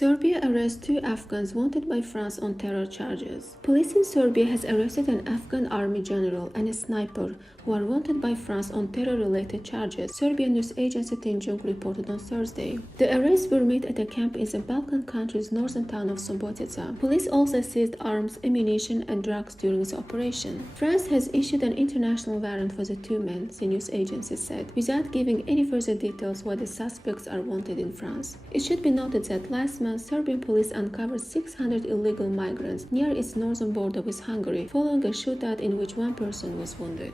Serbia arrests 2 Afghans wanted by France on terror charges. Police in Serbia has arrested an Afghan army general and a sniper who are wanted by France on terror-related charges, Serbian news agency Tinjung reported on Thursday. The arrests were made at a camp in the Balkan country's northern town of Subotica. Police also seized arms, ammunition, and drugs during the operation. France has issued an international warrant for the 2 men, the news agency said, without giving any further details why the suspects are wanted in France. It should be noted that last month, Serbian police uncovered 600 illegal migrants near its northern border with Hungary, following a shootout in which 1 person was wounded.